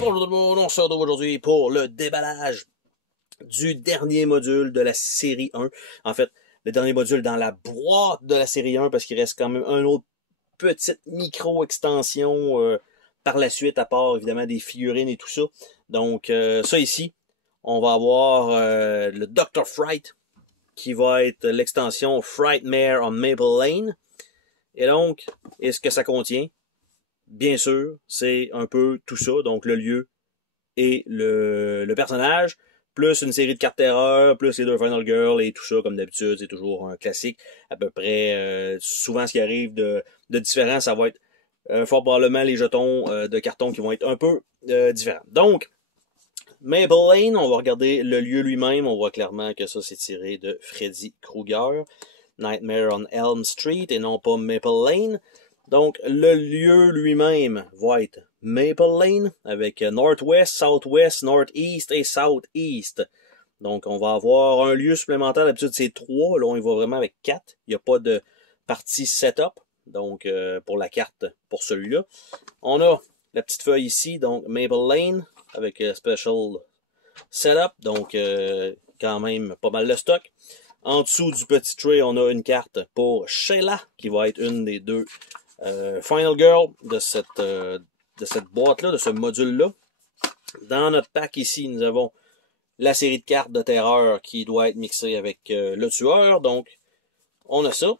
Bonjour tout le monde, on se retrouve aujourd'hui pour le déballage du dernier module de la série 1. En fait, le dernier module dans la boîte de la série 1 parce qu'il reste quand même un autre petite micro-extension par la suite, à part évidemment des figurines et tout ça. Donc ça ici, on va avoir le Dr. Fright qui va être l'extension Frightmare on Maple Lane. Et donc, et ce que ça contient? Bien sûr, c'est un peu tout ça, donc le lieu et le personnage, plus une série de cartes terreur, plus les deux Final Girl et tout ça, comme d'habitude, c'est toujours un classique. À peu près, souvent ce qui arrive de différent, ça va être fort probablement les jetons de carton qui vont être un peu différents. Donc, Maple Lane, on va regarder le lieu lui-même, on voit clairement que ça c'est tiré de Freddy Krueger, Nightmare on Elm Street et non pas Maple Lane. Donc, le lieu lui-même va être Maple Lane avec Northwest, Southwest, Northeast et Southeast. Donc, on va avoir un lieu supplémentaire. D'habitude, c'est 3. Là, on y va vraiment avec 4. Il n'y a pas de partie setup. Donc, pour la carte, pour celui-là. On a la petite feuille ici, donc Maple Lane avec Special Setup. Donc, quand même pas mal de stock. En dessous du petit tray, on a une carte pour Sheila, qui va être une des deux Final Girl de cette boîte-là, de ce module-là. Dans notre pack ici, nous avons la série de cartes de terreur qui doit être mixée avec le tueur. Donc, on a ça.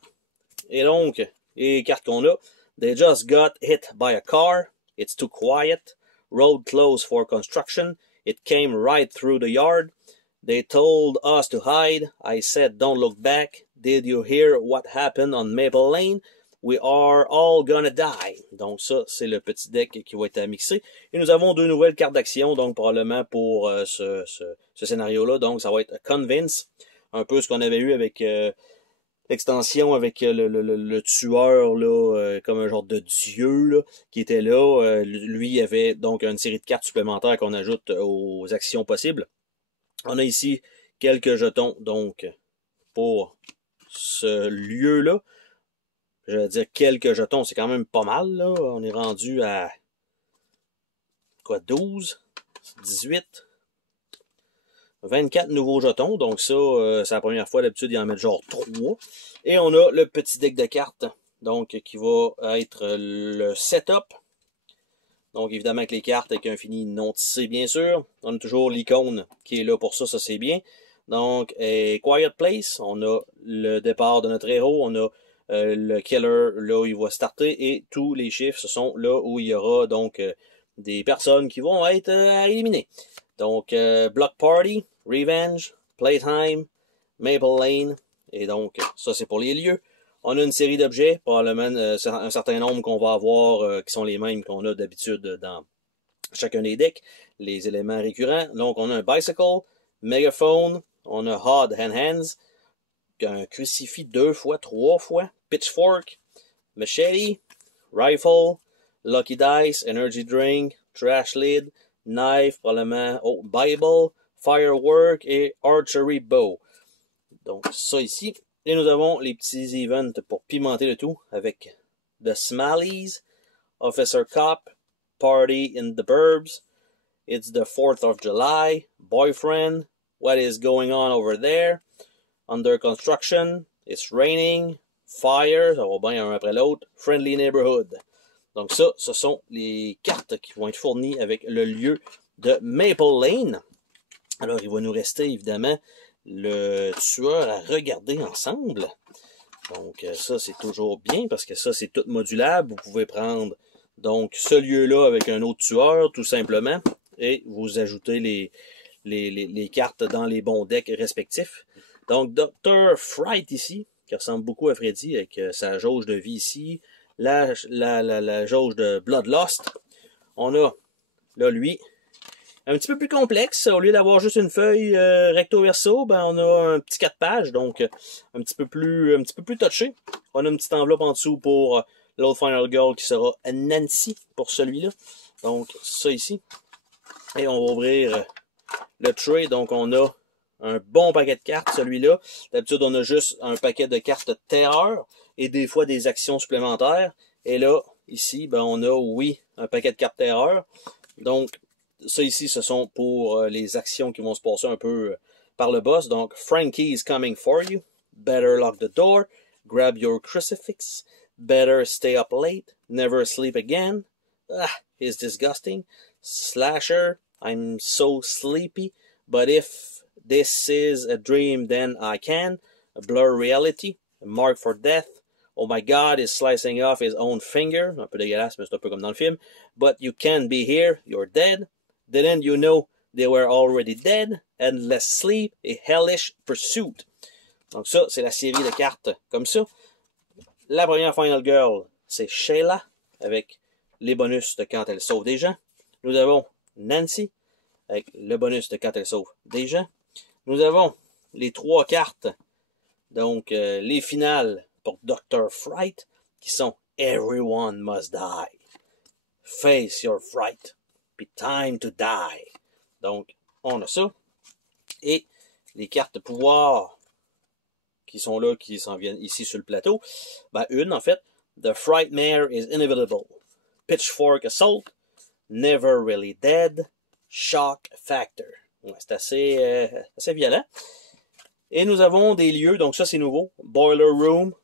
Et donc, les cartes qu'on a. They just got hit by a car. It's too quiet. Road closed for construction. It came right through the yard. They told us to hide. I said, don't look back. Did you hear what happened on Maple Lane? We are all gonna die. Donc ça, c'est le petit deck qui va être à mixer. Et nous avons deux nouvelles cartes d'action, donc probablement pour ce scénario-là. Donc ça va être Convince, un peu ce qu'on avait eu avec l'extension avec le tueur, là, comme un genre de dieu là, qui était là. Lui, il avait donc une série de cartes supplémentaires qu'on ajoute aux actions possibles. On a ici quelques jetons, donc, pour ce lieu-là. Je vais dire quelques jetons, c'est quand même pas mal, là. On est rendu à, quoi, 12, 18, 24 nouveaux jetons. Donc ça, c'est la première fois, d'habitude, ils en mettent genre 3. Et on a le petit deck de cartes, donc, qui va être le setup. Donc, évidemment, avec les cartes avec un fini non tissé, bien sûr. On a toujours l'icône qui est là pour ça, ça c'est bien. Donc, Quiet Place, on a le départ de notre héros, on a le killer, là où il va starter, et tous les chiffres, ce sont là où il y aura donc des personnes qui vont être éliminées. Donc, Block Party, Revenge, Playtime, Maple Lane, et donc, ça c'est pour les lieux. On a une série d'objets, probablement un certain nombre qu'on va avoir qui sont les mêmes qu'on a d'habitude dans chacun des decks, les éléments récurrents. Donc, on a un Bicycle, Megaphone, on a Hod and Hands, un crucifix 2 fois, 3 fois, Pitchfork, Machete, Rifle, Lucky Dice, Energy Drink, Trash Lid, Knife, probablement, Bible, Firework et Archery Bow. Donc, ça ici. Et nous avons les petits events pour pimenter le tout avec The Smallies, Officer Cop, Party in the Burbs, It's the 4th of July, Boyfriend, What is going on over there, Under construction, It's raining, Fire, ça va bien un après l'autre, Friendly Neighborhood. Donc ça, ce sont les cartes qui vont être fournies avec le lieu de Maple Lane. Alors il va nous rester évidemment le tueur à regarder ensemble. Donc ça c'est toujours bien parce que ça c'est tout modulable. Vous pouvez prendre donc ce lieu-là avec un autre tueur tout simplement et vous ajoutez les cartes dans les bons decks respectifs. Donc Dr. Fright ici, qui ressemble beaucoup à Freddy avec sa jauge de vie ici, la jauge de Bloodlust. On a là lui, un petit peu plus complexe. Au lieu d'avoir juste une feuille recto verso, ben on a un petit 4 pages, donc un petit peu plus touché. On a une petite enveloppe en dessous pour l'autre Final Girl qui sera Nancy pour celui-là. Donc ça ici. Et on va ouvrir le tray. Donc on a un bon paquet de cartes, celui-là. D'habitude, on a juste un paquet de cartes terreur et des fois des actions supplémentaires. Et là, ici, ben on a, oui, un paquet de cartes terreur. Donc, ça ici, ce sont pour les actions qui vont se passer un peu par le boss. Donc, Frankie's coming for you. Better lock the door. Grab your crucifix. Better stay up late. Never sleep again. Ah, he's disgusting. Slasher, I'm so sleepy. But if this is a dream, then I can. A blur reality. A mark for death. Oh my God, he's slicing off his own finger. Un peu dégueulasse, mais c'est un peu comme dans le film. But you can't be here. You're dead. Didn't you know they were already dead? Endless sleep. A hellish pursuit. Donc ça, c'est la série de cartes comme ça. La première Final Girl, c'est Sheila, avec les bonus de quand elle sauve des gens. Nous avons Nancy, avec le bonus de quand elle sauve des gens. Nous avons les 3 cartes, donc les finales pour Dr. Fright, qui sont Everyone Must Die, Face Your Fright, puis Time to Die. Donc, on a ça. Et les cartes de pouvoir qui sont là, qui s'en viennent ici sur le plateau. Ben, une, en fait, The Frightmare is Inevitable, Pitchfork Assault, Never Really Dead, Shock Factor. Ouais, c'est assez violent. Et nous avons des lieux, donc ça c'est nouveau, Boiler Room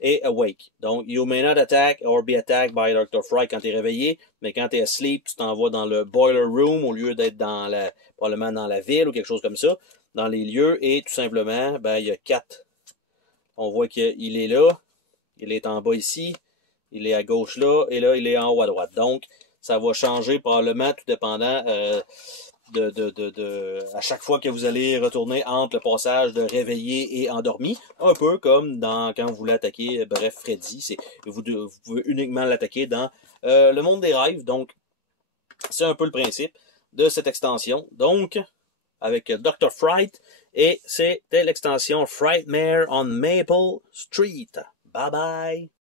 et Awake. Donc, you may not attack or be attacked by Dr. Fright quand tu es réveillé, mais quand tu es asleep, tu t'envoies dans le Boiler Room au lieu d'être probablement dans la ville ou quelque chose comme ça, dans les lieux, et tout simplement, ben, il y a 4. On voit qu'il est là, il est en bas ici, il est à gauche là, et là, il est en haut à droite. Donc, ça va changer probablement, tout dépendant à chaque fois que vous allez retourner entre le passage de réveillé et endormi, un peu comme quand vous voulez attaquer, bref, Freddy, vous pouvez uniquement l'attaquer dans le monde des rêves. Donc, c'est un peu le principe de cette extension. Donc, avec Dr. Fright, et c'était l'extension Frightmare on Maple Street. Bye bye!